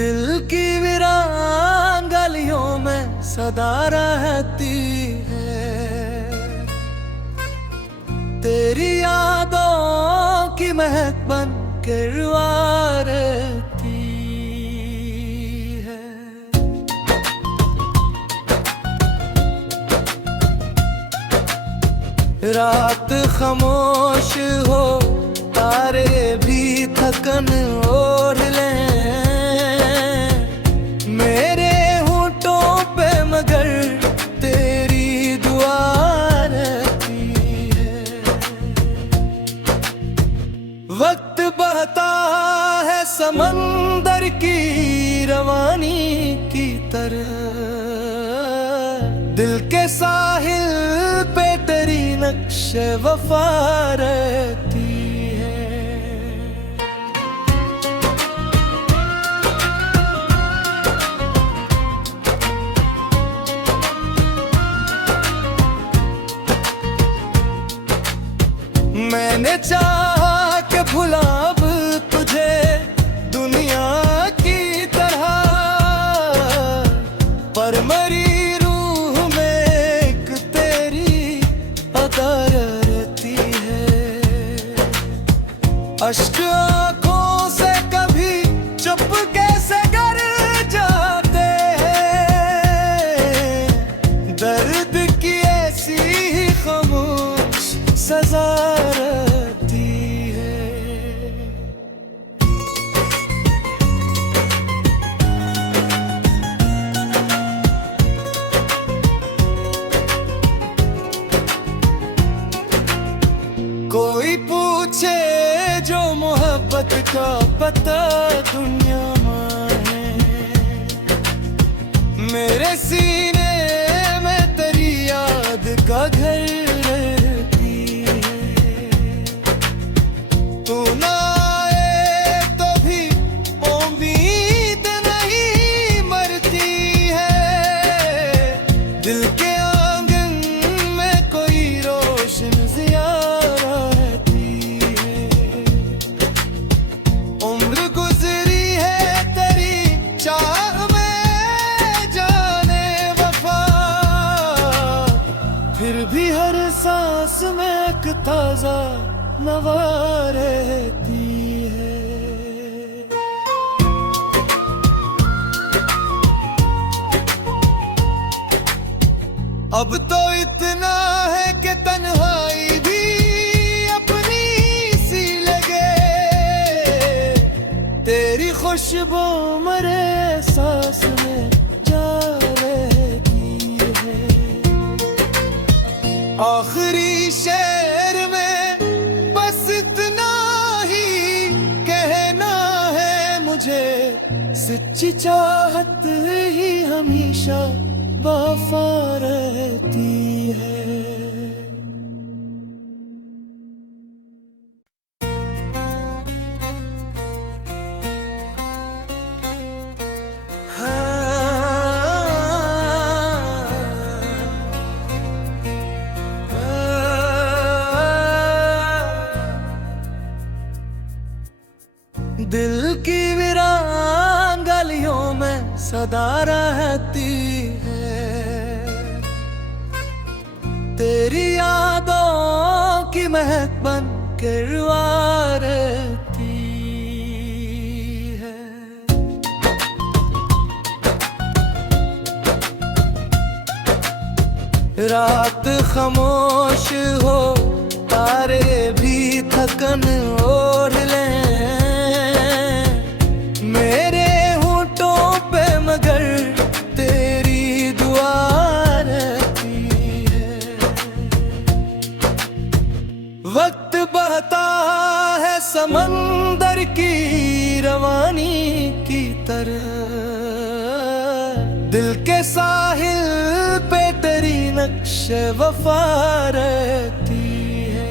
दिल की वीरान गलियों में सदा रहती है, तेरी यादों की महक बन के रुआ रहती है। रात खामोश हो, तारे भी थकन ओढ़ लें, मेरे होठों पे मगर तेरी दुआ रहती है। वक्त बहता है समंदर की रवानी की तरह, दिल के साहिल पे तेरी नक्शे वफा रहती है। मैंने चाहा कि भुला अब तुझे दुनिया की तरह, पर मरी रूह में एक तेरी अदा रहती है। अश्क आंखों से कभी चुपके से गर जाते हैं, दर्द की ऐसी ही खामोश सजा रहती है। कोई पूछे जो मोहब्बत का पता दुनिया में है, मेरे सीने में तेरी याद का घर रहती है। तू ना आए तो भी उम्मीद नहीं मरती है, दिल के आंगन में कोई रोशन जिया रहती है। उम्र गुजरी है तेरी चाह में जाने वफा, फिर भी हर सांस में एक ताजा नवा रहती है। अब तो इतना है कि तन्हाई भी अपनी सी लगे, तेरी खुशबू मरे एहसास में जा रहती है। आखिरी शेर में बस इतना ही कहना है मुझे, सच्ची चाहत ही हमेशा वफा रहती है। दिल की वीरान गलियों में सदा रहती है, तेरी यादों की महक बन के रुआ रहती है। रात खामोश हो, तारे भी थकन ओढ़ लें, मेरे होठों पे मगर तेरी दुआ रहती है। वक्त बहता है समंदर की रवानी की तरह, दिल के साहिल पे तेरी नक्शे वफा रहती है।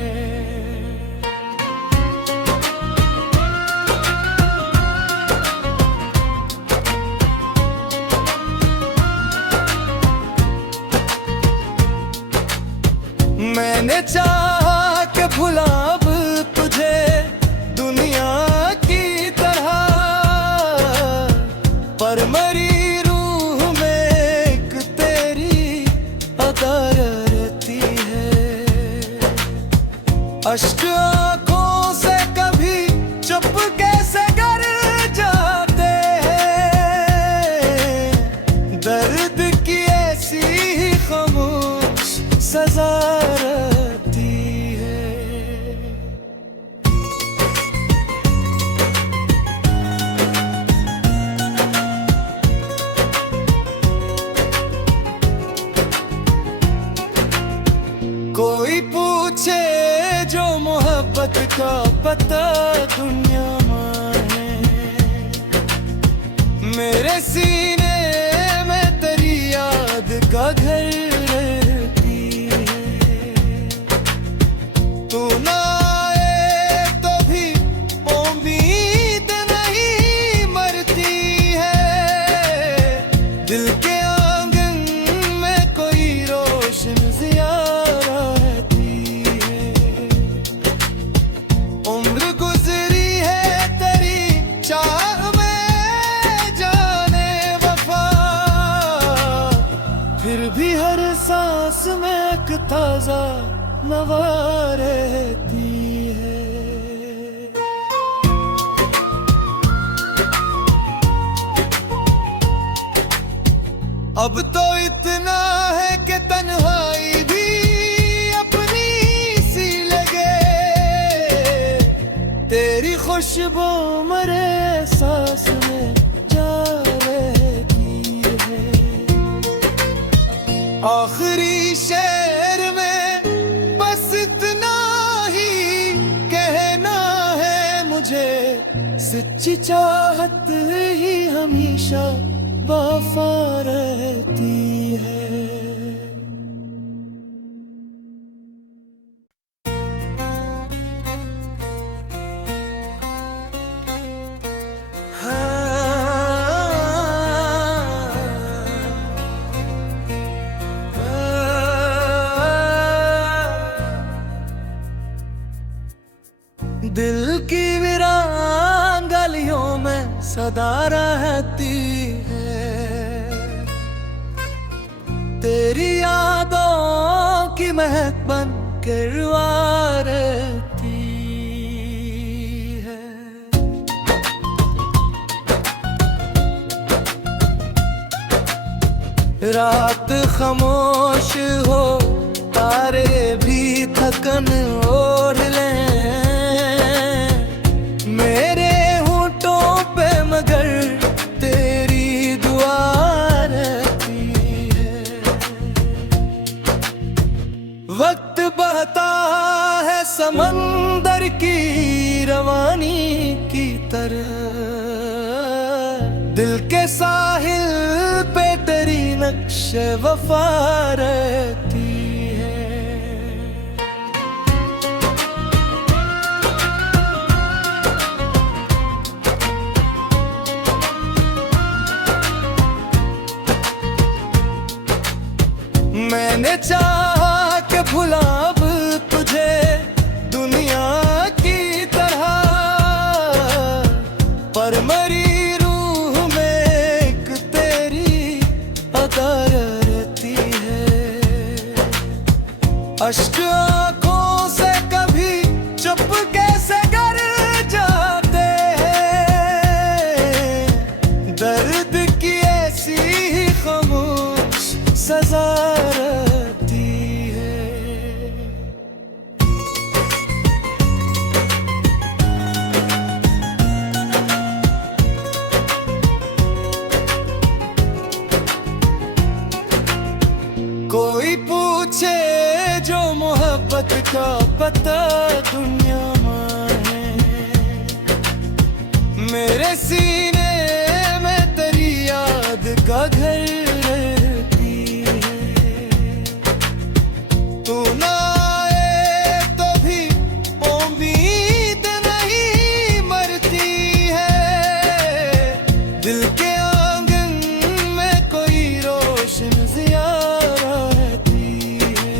मैंने चाहा कि भुला अब तुझे दुनिया की तरह, का पता दुनिया में मेरे सीने में तेरी याद का घर रहती है। तू ना आए तो भी उम्मीद नहीं मरती है। दिल के आंगन में कोई रोशन ज़िया रहती है। उम्र गुजरी है तेरी चाह में जाने वफा, फिर भी हर सांस में एक ताजा नवा रहती है। अब तो इतना है कि तन्हाई भी अपनी सी लगे। तेरी खुशबू मरे सांस में जा रहती है। आखिरी शेर में बस इतना ही कहना है मुझे, सच्ची चाहत ही हमेशा वफा रहती है। दिल की वीरान गलियों में सदा रहती है। तेरी यादों की महक बन के रुआ रहती है। रात खामोश हो, तारे भी थकन ओढ़ लें मेरे होठों पे, मगर तेरी दुआ रहती है। वक्त बहता है समंदर की रवानी की तरह, दिल के साहिल पे तेरी नक्शे वफा रहती है। मैंने चाहा कि भुला अब तुझे दुनिया की तरह, पर मरी रूह में एक तेरी अदा रहती है। अश्क आंखों से कभी चुप कैसे कर जाते हैं, दर्द की ऐसी ही खामोश सजा रहती है। कोई पूछे जो मोहब्बत का पता दुनिया में मेरे सीने में तेरी याद का घर रहती है। तू ना आए तो भी उम्मीद नहीं मरती है। दिल के आंगन में कोई रोशन ज़िया रहती है।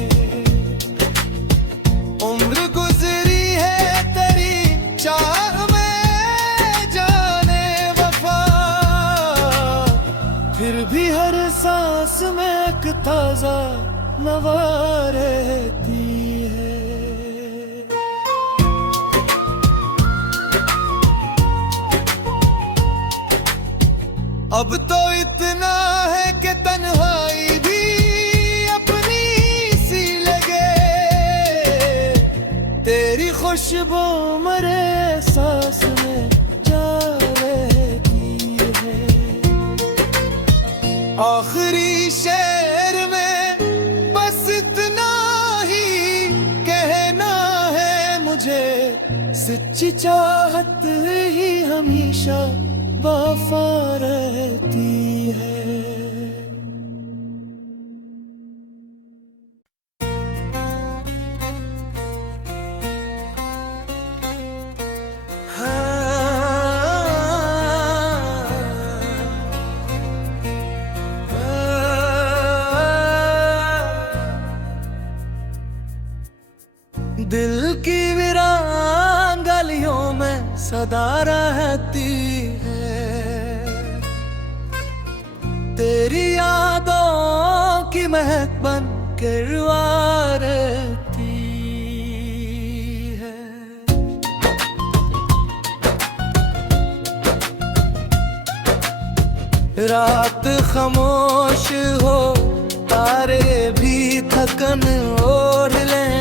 उम्र गुजरी है तेरी चाह में जाने वफा, फिर भी हर सांस में एक ताजा नवा रहती है। अब तो इतना है कि तन्हाई भी अपनी सी लगे। तेरी खुशबू मरे सांस में जा रहती है। आखिरी शेर में बस इतना ही कहना है मुझे, चाहत ही हमेशा वफा रहती है। दिल की वीरान गलियों में सदा रहती है, तेरी यादों की महक बन के रुआ रहती है। रात खामोश हो, तारे भी थकन ओढ़ लें,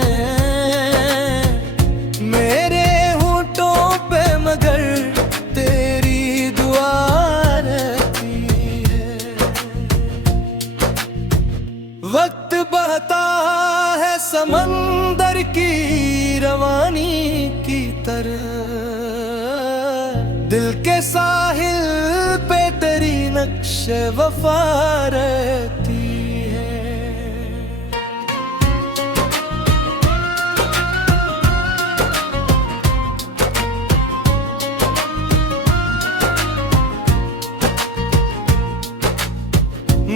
मेरे होठों पे मगर तेरी दुआ रहती है। वक्त बहता है समंदर की रवानी की तरह, दिल के साहिल पे तेरी नक्शे वफा रहती है।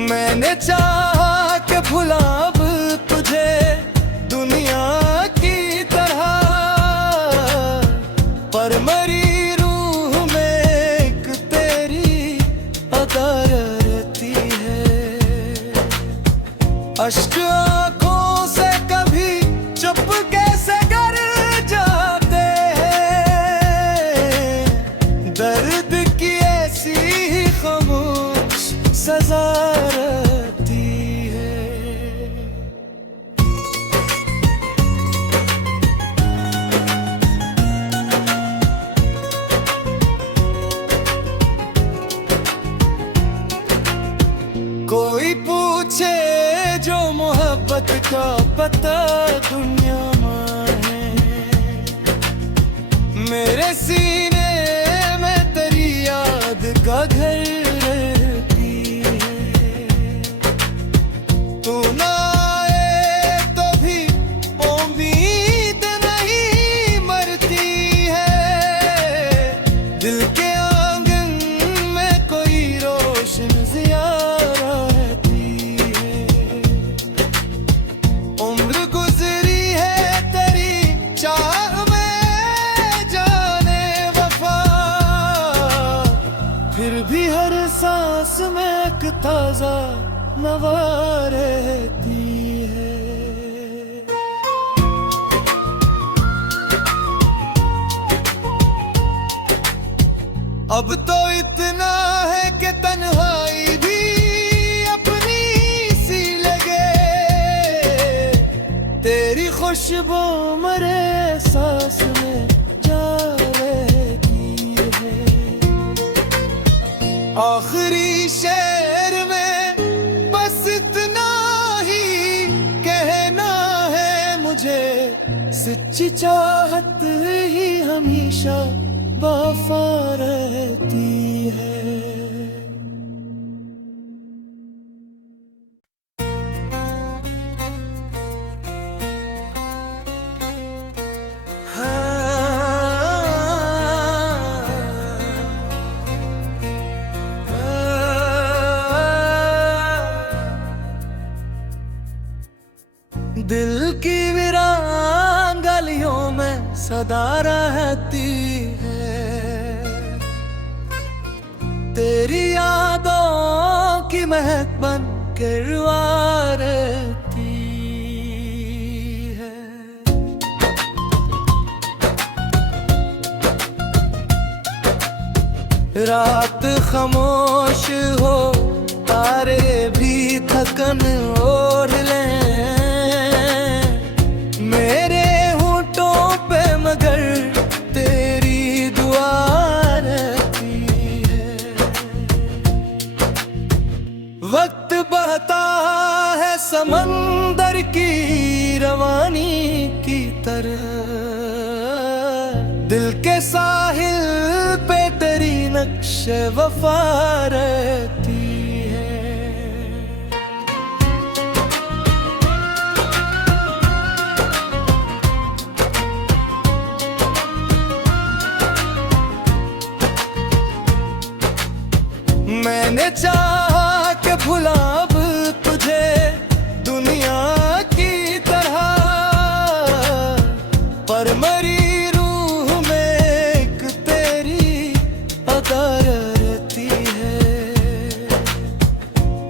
मैंने चाहा कि भुला अब तुझे दुनिया की तरह, पर मरी रूह में एक तेरी अदा रहती है। अश्क आँखों से कभी चुप कैसे कर जाते हैं, दर्द की ऐसी ही खामोश सजा रहती है। कोई पूछे जो मोहब्बत का पता दुनिया में है, मेरे सीने में तेरी याद का घर रहती है। तू ना आए तो भी उम्मीद नहीं मरती है, दिल के आंगन में कोई रोशन ज़िया रहती है। उम्र गुजरी है तेरी चाह में जाने वफा, फिर भी हर सांस में एक ताजा नवा रहती है। अब तो इतना है कि तन्हाई भी अपनी सी लगे, तेरी खुशबू मरे सांस में जा रहती है। आखिरी शेर में बस इतना ही कहना है मुझे, सच्ची चाहत ही हमेशा वफा रहती है। दिल की वीरान गलियों में सदा रहती है, तेरी यादों की महक बन के रुआ रहती है। रात खामोश हो, तारे भी थकन ओढ़ लें, मेरे होठों पे मगर तेरी दुआ रहती है। वक्त बहता है समंदर की रवानी की तरह, दिल के साहिल पे तेरी नक्शे वफा रहती है। मैंने चाहा कि भुला अब तुझे दुनिया की तरह, पर मरी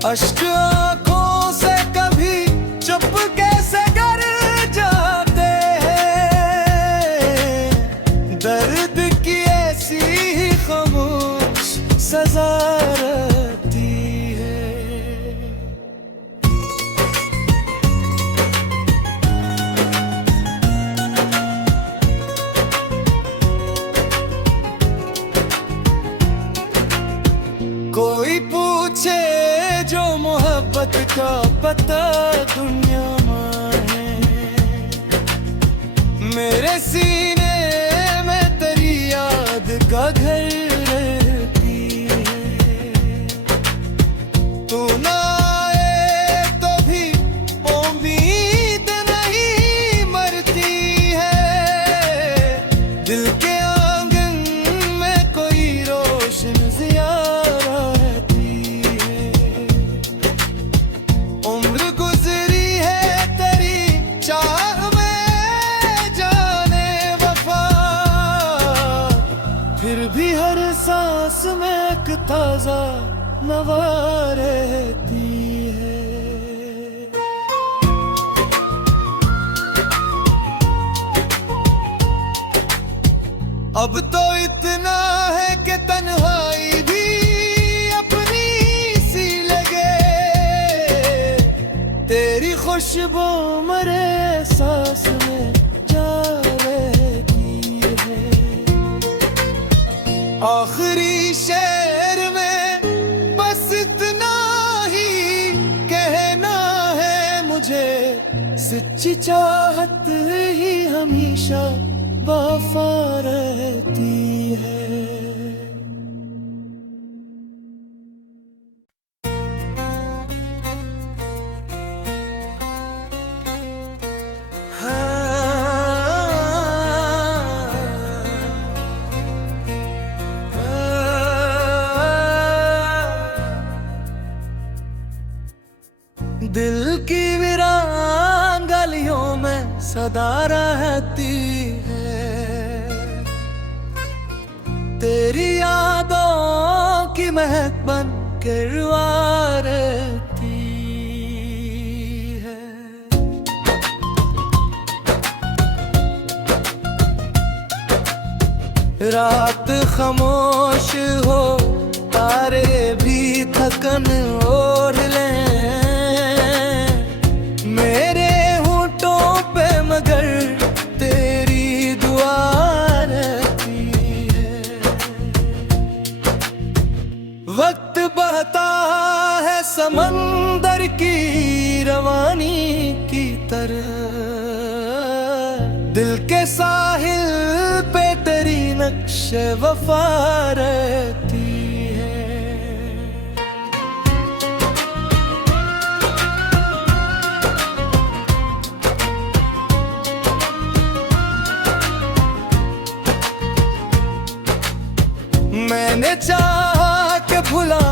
अश्क आंखों से कभी चुप कैसे कर जाते हैं, दर्द की ऐसी ही खामोश सजा रहती है। कोई पूछे जो मोहब्बत का पता दुनिया में है, मेरे सीने में तेरी याद का घर रहती है। तू ना आए तो भी उम्मीद नहीं मरती है, दिल के आंगन में कोई रोशन जिया सांस में एक ताजा नवा रहती है। अब तो इतना है कि तन्हाई भी अपनी सी लगे, तेरी खुशबू मरे एहसास में जा रहती है। आखिरी शेर में बस इतना ही कहना है मुझे, सच्ची चाहत ही हमेशा वफा रहती है। दिल की वीरान गलियों में सदा रहती है, तेरी यादों की महक बन के रुआ रहती है। रात खामोश हो, तारे भी थकन ओढ़ लें, मेरे होठों पे मगर तेरी दुआ रहती है। वक्त बहता है समंदर की रवानी की तरह, दिल के साहिल पे तेरी नक्शे वफा रहती है। मैंने चाहा कि भुला